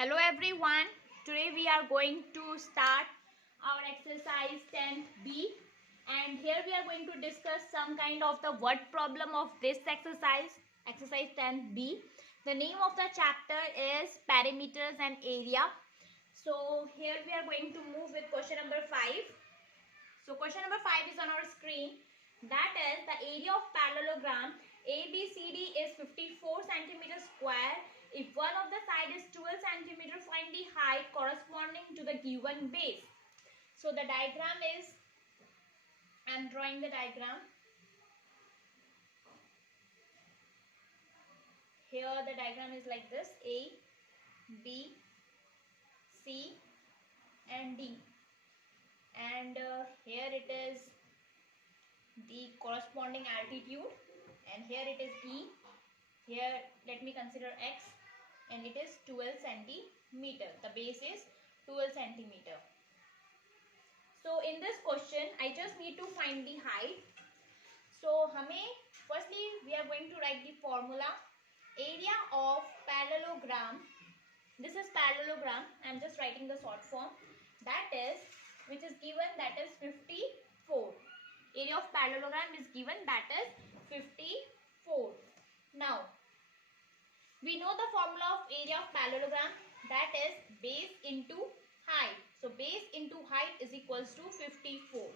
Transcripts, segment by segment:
Hello everyone. Today we are going to start our exercise 10B, and here we are going to discuss some kind of the word problem of this exercise 10B. The name of the chapter is perimeters and area. So here we are going to move with question number 5. So question number 5 is on our screen. That is, the area of parallelogram ABCD is 54 centimeter square. If one of the side is 12 centimeter, find the height corresponding to the given base. So the diagram is, I am drawing the diagram. Here the diagram is like this: A, B, C and D. And here it is the corresponding altitude, and here it is E. Here let me consider X, and it is 12 centimeter. The base is 12 centimeter. So in this question I just need to find the height. So firstly we are going to write the formula. Area of parallelogram, this is parallelogram, I am just writing the short form, that is, which is given, that is 54. Area of parallelogram is given, that is 54. Now we know the formula of area of parallelogram, that is base into height. So base into height is equals to 54.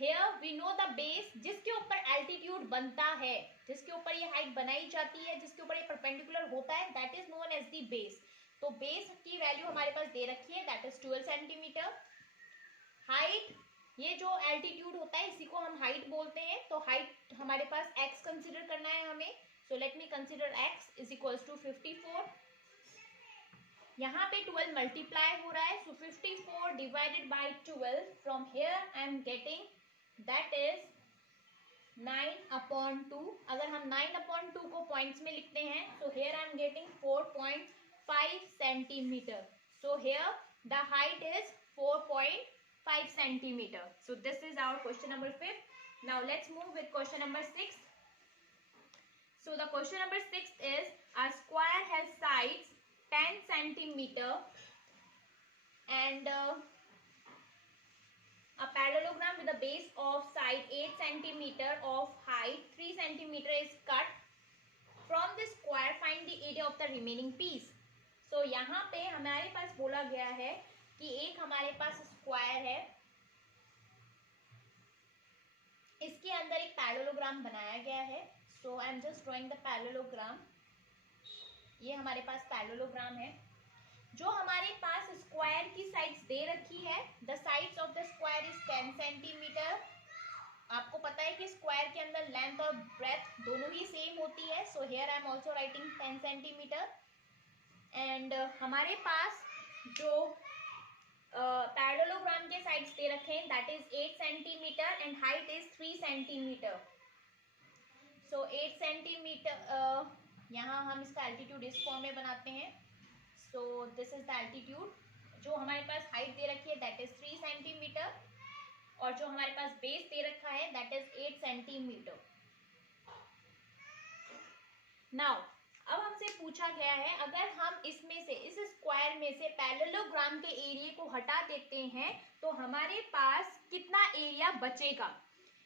Here we know the base, जिसके ऊपर altitude बनता है, जिसके ऊपर ये height बनाई जाती है, जिसके ऊपर ये perpendicular होता है, that is known as the base. तो base की वैल्यू हमारे पास दे रखी है, that is 12 सेंटीमीटर. हाइट, ये जो एल्टीट्यूड होता है इसी को हम हाइट बोलते हैं. तो हाइट हमारे पास x कंसिडर करना है हमें. So let me consider x is equals to 54. यहाँ पे 12 मल्टीप्लाई हो रहा है, so 54 divided by 12. From here I am getting that is 9/2. अगर हम 9/2 को पॉइंट्स में लिखते हैं, so here I am getting 4.5 centimetre. So here the height is 4.5 centimeter. So this is our question number 5. Now let's move with question number 6. So the question number 6 is, a square has sides 10 centimeter and a parallelogram with a base of side 8 centimeter of height 3 centimeter is cut. From this square find the area of the remaining piece. So यहाँ पे हमारे पास बोला गया है कि एक हमारे पास square है, इसके अंदर एक पैरेललोग्राम बनाया गया है. So I am just drawing the parallelogram. ये हमारे पास पैरेललोग्राम है. जो हमारे पास स्क्वायर की साइड्स दे रखी है, the sides of the square is 10 centimetre. आपको पता है कि स्क्वायर के अंदर लेंथ और ब्रेथ दोनों ही सेम होती है. So here I am also writing 10 centimetre. And हमारे पास जो पैरेललोग्राम के साइड्स दे रखे हैं, that is 8 centimetre and height is 3 centimetre. So 8 centimetre, यहाँ हम इसका एल्टीट्यूड इस फॉर्म में बनाते हैं. So this is the altitude. जो हमारे पास हाइट दे रखी है दैट इज 3 सेंटीमीटर, और जो हमारे पास बेस दे रखा है दैट इज 8 सेंटीमीटर. नाउ अब हमसे पूछा गया है, अगर हम इसमें से, इस स्क्वायर में से पैरेललोग्राम के एरिया को हटा देते हैं तो हमारे पास कितना एरिया बचेगा.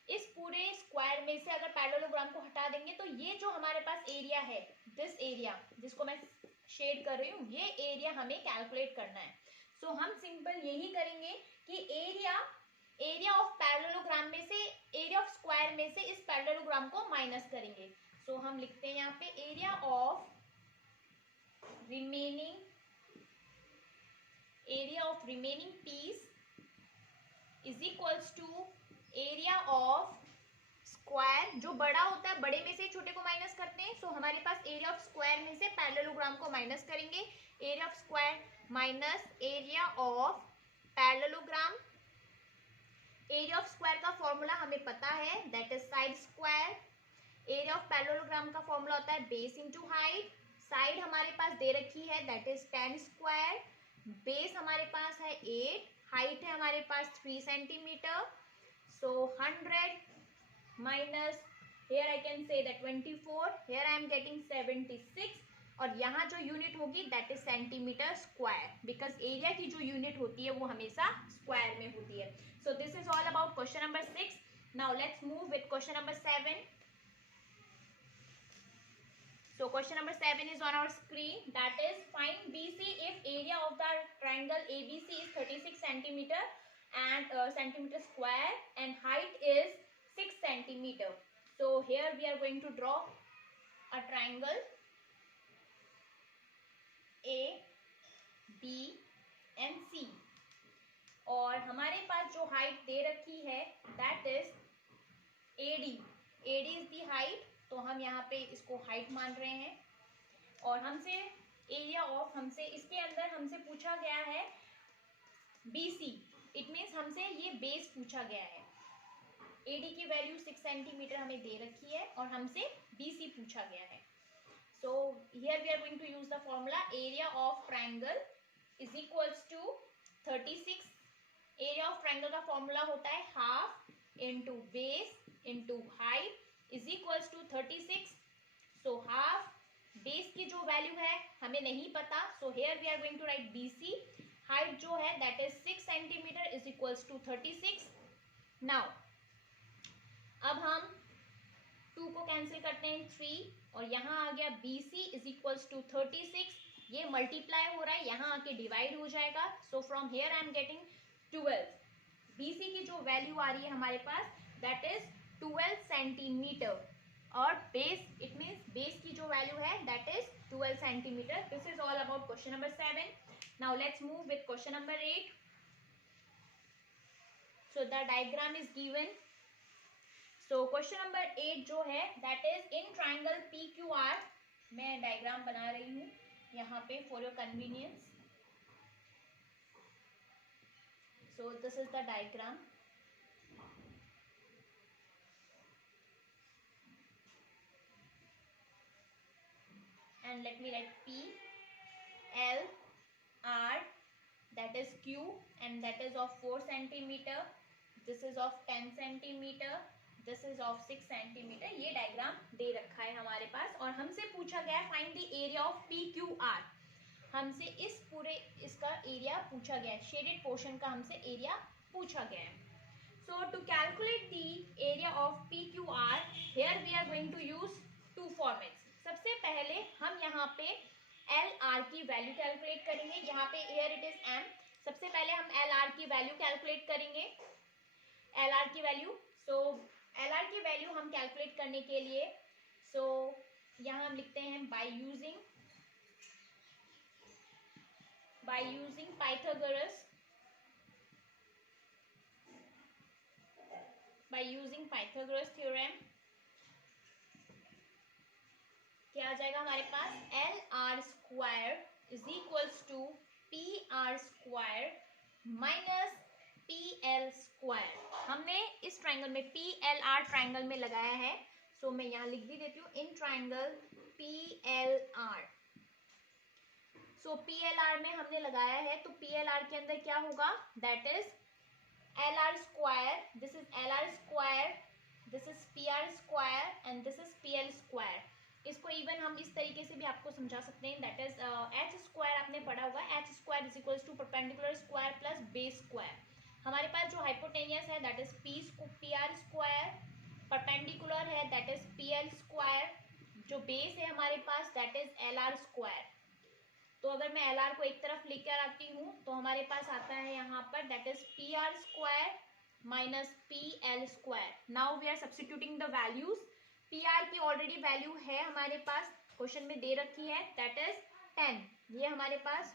इस पूरे स्क्वायर में से अगर पैरेललोग्राम को हटा देंगे तो ये जो हमारे पास एरिया है, दिस एरिया जिसको मैं शेड कर रही हूँ, ये एरिया हमें कैलकुलेट करना है. सो हम सिंपल यही करेंगे कि एरिया ऑफ पैरेललोग्राम में से, एरिया ऑफ स्क्वायर में से इस पैरेललोग्राम को माइनस करेंगे. सो हम लिखते हैं यहाँ पे area of remaining piece is equals to area of square. जो बड़ा होता है, बड़े में से छोटे को माइनस करते हैं. सो हमारे पास एरिया ऑफ स्क्वायर में से पैरेललोग्राम को माइनस करेंगे. Area of square minus area of parallelogram. Area of square का फॉर्मूला हमें पता है, that is side square. Area of parallelogram का फॉर्मूला होता है बेस इंटू हाइट. साइड हमारे पास दे रखी है दैट इज 10 स्क्वायर. बेस हमारे पास है 8, हाइट है हमारे पास 3 centimetre. So 100 minus, here I can say that 24, here I am getting 76. और यहाँ जो यूनिट होगी that is centimetre square, because area की जो यूनिट होती है वो हमेशा स्क्वायर में होती है. So this is all about question number 6. Now let's move with question number 7. So question number 7 is on our screen, that is find BC if area of the triangle ABC is 36 centimeter and centimeter square and height is 6 centimeter. So here we are going to draw a triangle A, B and C और हमारे पास जो height दे रखी है that is AD. AD is the height, तो हम यहाँ पे इसको हाइट मान रहे हैं और हमसे एरिया ऑफ हमसे इसके अंदर हमसे पूछा गया है BC. इट मीन्स हमसे ये बेस पूछा गया है. AD की वैल्यू 6 सेंटीमीटर हमें दे रखी है और हमसे BC पूछा गया है. So here we are going to use the formula area of triangle is equals to 36. Area of triangle का फॉर्मूला होता है half into base into height is equals to 36. So half base की जो value है हमें नहीं पता, so here we are going to write BC. Height जो है that is 6 centimetre is equals to 36. Now अब हम 2 को कैंसिल करते हैं 3 और यहाँ आ गया BC इज इक्वल्स टू 36. ये मल्टीप्लाई हो रहा है, यहाँ आके डिवाइड हो जाएगा. So from here I am getting 12. BC की जो वैल्यू आ रही है हमारे पास दैट इज 12 सेंटीमीटर और बेस इट मीन्स बेस की जो वैल्यू है that is 12 centimetre. This is all about question number 7. Now let's move with question number 8. So the diagram is given. So question number 8 जो है that is in triangle PQR. मैं diagram बना रही हूँ यहाँ पे for your convenience. So this is the diagram. And let me write P, L, R, that is Q and that is of 4 centimeter. This is of 10 centimeter. This is of 6 centimeter. ये diagram दे रखा है हमारे पास और हमसे पूछा गया है find the area of PQR. हमसे इस पूरे इसका एरिया पूछा गया है, शेडेड पोर्शन का हमसे एरिया पूछा गया है. So to calculate the area of PQR, here we are going to use two formats. सबसे पहले हम यहाँ पे LR की वैल्यू कैलकुलेट करेंगे. यहाँ पे here it is M. सबसे पहले हम LR की वैल्यू कैलकुलेट करेंगे. LR की वैल्यू, so LR की वैल्यू हम कैलकुलेट करने के लिए so यहाँ हम लिखते हैं by using Pythagoras. By using Pythagoras theorem क्या आ जाएगा हमारे पास LR square is equals to PR square minus PL square. हमने इस ट्राइंगल में PLR ट्राइंगल में लगाया है, सो मैं यहाँ लिख भी देती हूँ in triangle PLR. So PLR में हमने लगाया है तो PLR के अंदर क्या होगा that is LR square. This is LR square, this is PR square and this is PL square. इसको इवन हम इस तरीके से भी आपको समझा सकते हैं दैट इज H स्क्वायर. आपने पढ़ा होगा H square is equals to perpendicular square plus base square. हमारे पास जो हाइपोटेनियस है that is PR square, perpendicular है दैट इज PL स्क्वायर, जो बेस है हमारे पास दैट इज LR स्क्वायर. तो अगर मैं LR को एक तरफ लेकर आती हूँ तो हमारे पास आता है यहाँ पर that is PR square minus PL square. Now we are substituting the values. PR की ऑलरेडी वैल्यू है हमारे पास, क्वेश्चन में दे रखी है दैट इज 10. ये हमारे पास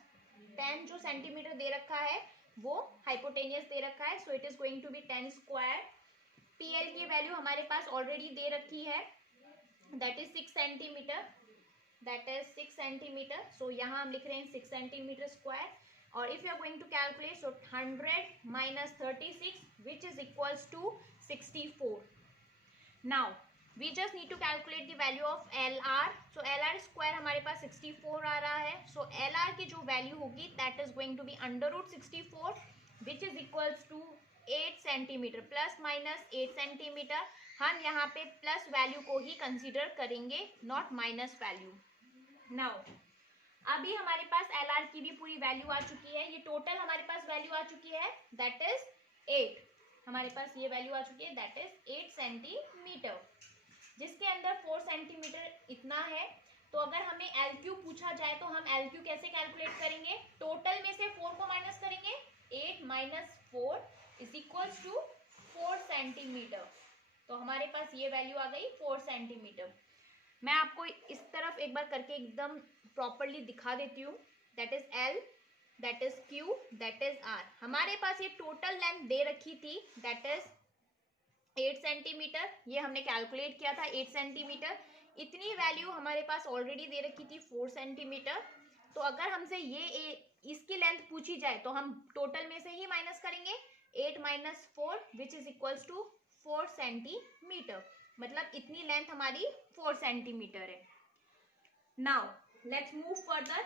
10 जो सेंटीमीटर दे रखा है वो हाइपोटेनियस दे रखा है, so it is going to be 10 square. PL की वैल्यू हमारे पास ऑलरेडी दे रखी है that is 6 centimetre, that is 6 centimetre. So यहाँ हम लिख रहे हैं 6 सेंटीमीटर स्क्वायर. और if you are going to calculate so 100 minus 36 which is equals to 64. Now we just need to calculate the value of LR. so LR square हमारे पास 64 आ रहा है, so LR की जो वैल्यू होगी that is going to be under root 64 which is equals to 8 centimetre plus minus 8 centimetre. हम यहाँ पे plus value को ही कंसीडर करेंगे, नॉट माइनस वैल्यू. नाउ अभी हमारे पास एल आर की भी पूरी वैल्यू आ चुकी है, ये टोटल हमारे पास वैल्यू आ चुकी है, दैट इज 8। हमारे पास ये वैल्यू आ चुकी है, दैट इज 8 सेंटीमीटर, जिसके अंदर 4 सेंटीमीटर इतना है। तो अगर हमें एल क्यू पूछा जाए तो हम एल क्यू कैसे कैलकुलेट करेंगे? टोटल में से 4 को माइनस करेंगे, 8 minus 4 is equals to 4 centimetre. तो हमारे पास ये वैल्यू आ गई 4 सेंटीमीटर। मैं आपको इस तरफ एक बार करके एकदम प्रॉपरली दिखा देती हूँ। That is L, that is Q, that is R. हमारे पास ये टोटल लेंथ दे रखी थी, दैट इज 8 सेंटीमीटर। ये हमने कैलकुलेट किया था 8 सेंटीमीटर। इतनी वैल्यू हमारे पास ऑलरेडी दे रखी थी 4 सेंटीमीटर। तो अगर हमसे ये इसकी लेंथ पूछी जाए तो हम टोटल में से ही माइनस करेंगे, 8 minus 4 which is equals to 4 centimetre. मतलब इतनी लेंथ हमारी 4 सेंटीमीटर है। Now let's move further.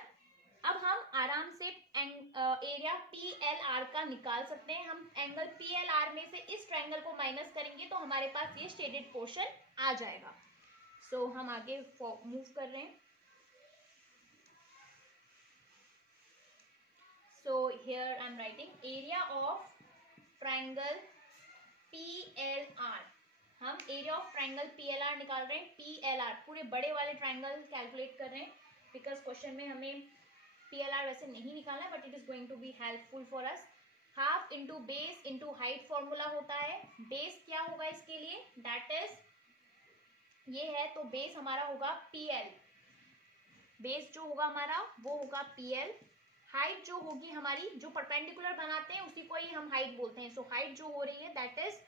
अब हम आराम से एरिया पी एल आर का निकाल सकते हैं। हम एंगल पी एल आर में से इस ट्रायंगल को माइनस करेंगे तो हमारे पास ये शेडेड पोर्शन आ जाएगा। सो हम आगे मूव कर रहे हैं। So here I am writing area of triangle P L R. हम area of triangle P L R निकाल रहे हैं। पी एल आर पूरे बड़े वाले ट्रायंगल कैलकुलेट कर रहे हैं, बिकॉज क्वेश्चन में हमें PLR वैसे नहीं निकालना है, but it is going to be helpful for us. Half into base into height formula होता है। बेस क्या होगा इसके लिए? दैट इज ये है, तो बेस हमारा होगा PL। बेस जो होगा हमारा वो होगा PL। हाइट जो होगी हमारी, जो परपेंडिकुलर बनाते हैं उसी को ही हम हाइट बोलते हैं। सो हाइट जो हो रही है that is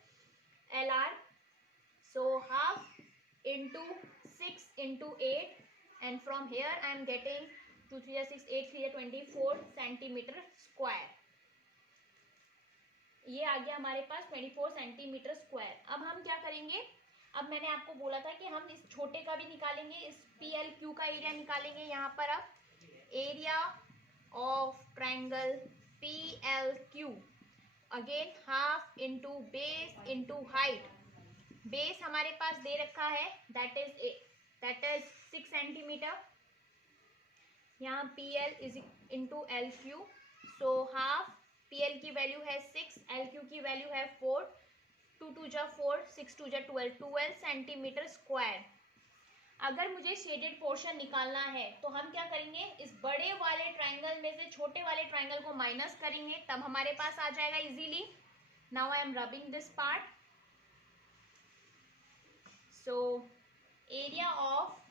LR। So half into 6 into 8 and from here I am getting 2 3 6 8 3 24 centimetre square. ये आ गया हमारे पास 24 सेंटीमीटर स्क्वायर। अब हम क्या करेंगे? अब मैंने आपको बोला था कि हम इस छोटे का भी निकालेंगे, इस PLQ का एरिया निकालेंगे। यहाँ पर अब area of triangle PLQ, again half into base into height. Base हमारे पास दे रखा है, दैट इज 6 सेंटीमीटर। यहाँ PL is into LQ। So half PL की वैल्यू है 6, LQ की वैल्यू है 4, 2 2 जा 4, 6 2 जा 12 सेंटीमीटर स्क्वायर। अगर मुझे शेडेड पोर्शन निकालना है तो हम क्या करेंगे? इस बड़े वाले ट्रायंगल में से छोटे वाले ट्रायंगल को माइनस करेंगे, तब हमारे पास आ जाएगा easily. Now I am rubbing this part. So area of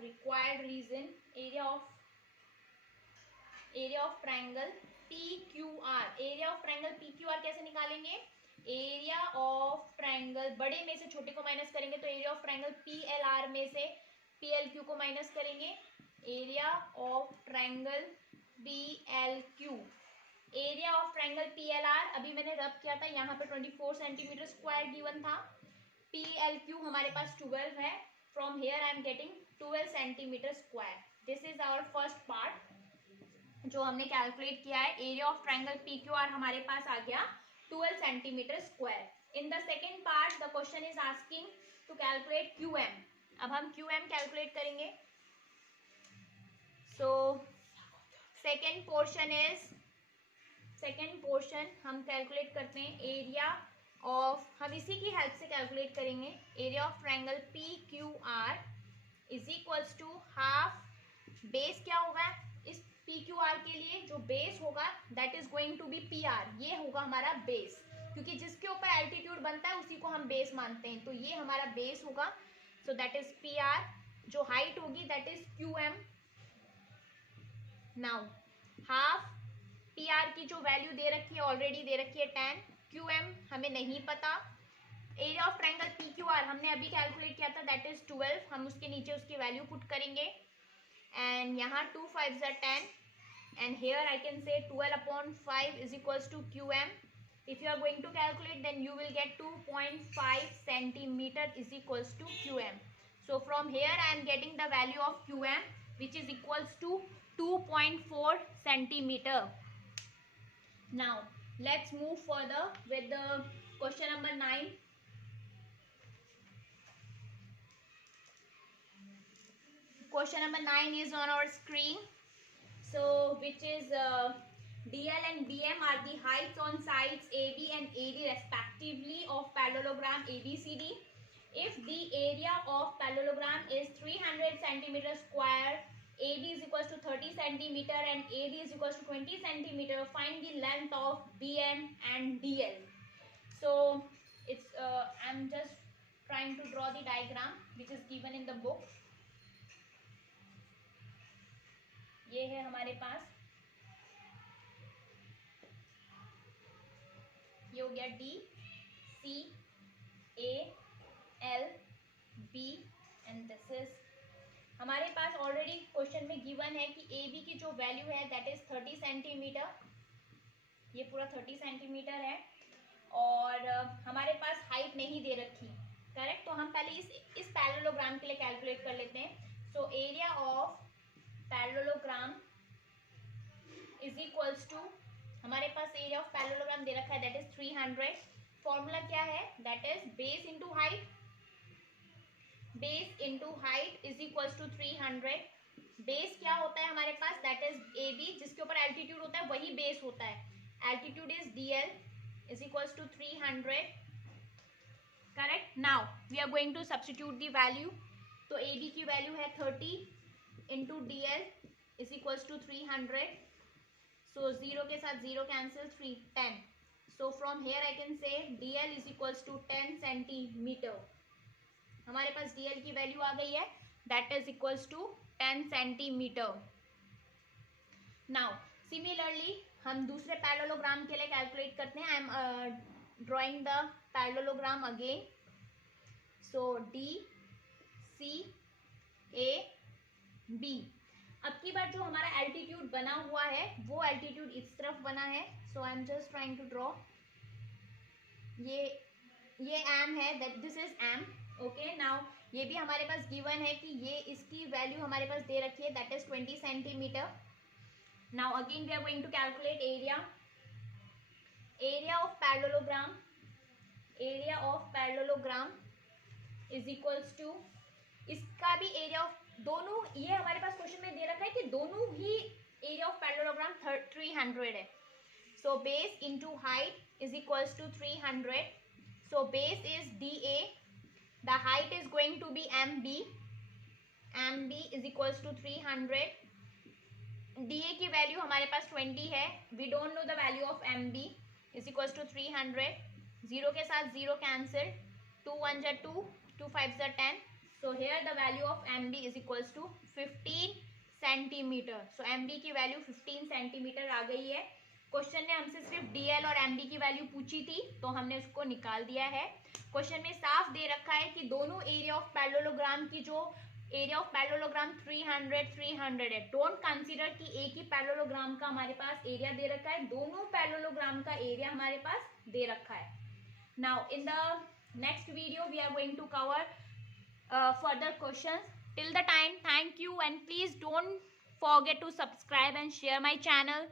required region, area of triangle PQR। Area of triangle PQR कैसे निकालेंगे? एरिया ऑफ ट्रायंगल, बड़े में से छोटे को माइनस करेंगे तो एरिया ऑफ ट्रायंगल PLR में से PLQ को माइनस करेंगे। Area of triangle PLQ, area of triangle PLR अभी मैंने रब किया था, यहाँ पे 24 सेंटीमीटर स्क्वायर गिवन था। PLQ हमारे पास 12 है। From here I am getting 12 centimetre square. This is our first part जो हमने कैलकुलेट किया है। एरिया ऑफ ट्रायंगल PQR हमारे पास आ गया 12 centimetre square. In the second part the question is asking to calculate QM। अब हम QM कैलकुलेट करेंगे। सो सेकेंड पोर्शन हम कैलकुलेट करते हैं एरिया ऑफ, हम इसी की हेल्प से कैलकुलेट करेंगे। Area of triangle PQR is equals to half, base क्या होगा इस PQR के लिए? जो बेस होगा that is going to be PR। ये होगा हमारा बेस, क्योंकि जिसके ऊपर एल्टीट्यूड बनता है उसी को हम बेस मानते हैं, तो ये हमारा बेस होगा। So that is PR। जो हाइट होगी that is QM। Now half PR की जो वैल्यू दे रखी है ऑलरेडी दे रखी है 10, QM हमें नहीं पता। एरिया ऑफ ट्रायंगल PQR हमने अभी कैलकुलेट किया था, दैट इज 12। हम उसके नीचे उसकी वैल्यू पुट करेंगे एंड यहाँ 2 5 are 10 and here I can say 12/5 is equals to QM. If you are going to calculate then you will get 2.5 centimeter is equals to QM. So from here I am getting the value of QM which is equals to 2.4 centimeter. Now let's move further with the question number 9. question number 9 is on our screen. So which is DL and BM are the heights on sides AB and AD respectively of parallelogram ABCD. If the area of parallelogram is 300 centimeter square, AB is equals to 30 centimeter and AD is equals to 20 centimeter, find the length of BM and DL. So it's I'm just trying to draw the diagram which is given in the book. ये है हमारे पास, ये हो गया D C A L B and this is, हमारे पास already question में गिवन है कि ए बी की जो वैल्यू है दैट इज 30 सेंटीमीटर, ये पूरा 30 सेंटीमीटर है और हमारे पास हाइट नहीं दे रखी, करेक्ट। तो हम पहले इस पैरेललोग्राम के लिए कैलकुलेट कर लेते हैं। So area of parallelogram is equals to, हमारे पास एरिया ऑफ पैरेललोग्राम दे रखा है दैट इज 300। फॉर्मूला क्या है, that is base into height, base into height is equals to 300। Base क्या होता है हमारे पास, दैट इज ए बी, जिसके ऊपर एल्टीट्यूड होता है वही बेस होता है। Altitude is D L is equals to 300, correct. Now we are going to substitute the value. तो ए बी की वैल्यू है 30 into D L is equals to 300। So 0 के साथ 0 cancel, 3 10. So from here I can say DL is equals to 10 centimeter. हमारे पास DL की value आ गई है, that is equals to 10 centimeter. Now similarly हम दूसरे पैरेललोग्राम के लिए कैलकुलेट करते हैं। I am drawing the parallelogram again. So D C A B. अब की बार जो हमारा एल्टीट्यूड बना हुआ है वो एल्टीट्यूड इस तरफ बना है। So I am just trying to draw, ये एम है, that this is M, okay. Now ये भी हमारे पास गिवन है कि ये इसकी वैल्यू हमारे पास दे रखी है that is 20 centimetre. Now again we are going to calculate area, area of parallelogram, area of parallelogram is equals to, इसका भी एरिया ऑफ दोनों, ये हमारे पास क्वेश्चन में दे रखा है कि दोनों ही एरिया ऑफ पैरेललोग्राम 300 है। So base into height is equals to 300। So base is D A, the height is going to be M B, M B is equals to 300। D A की value हमारे पास 20 है, we don't know the value of M B is equals to 300। 0 के साथ 0 cancel, 2 1 जा 2, 2 5 जा 10। So here the value of MB is equals to 15 centimeter. So MB की value 15 centimetre आ गई है। क्वेश्चन ने हमसे सिर्फ DL और MB की वैल्यू पूछी थी तो हमने उसको निकाल दिया है। क्वेश्चन में साफ दे रखा है कि दोनों एरिया ऑफ पैरेललोग्राम की जो एरिया ऑफ पैरेललोग्राम 300 है। डोंट कंसीडर कि एक ही पैरेललोग्राम का हमारे पास एरिया दे रखा है, दोनों पैरेललोग्राम का एरिया हमारे पास दे रखा है। Now in the next video we are going to cover further questions. Till the time, thank you and please don't forget to subscribe and share my channel.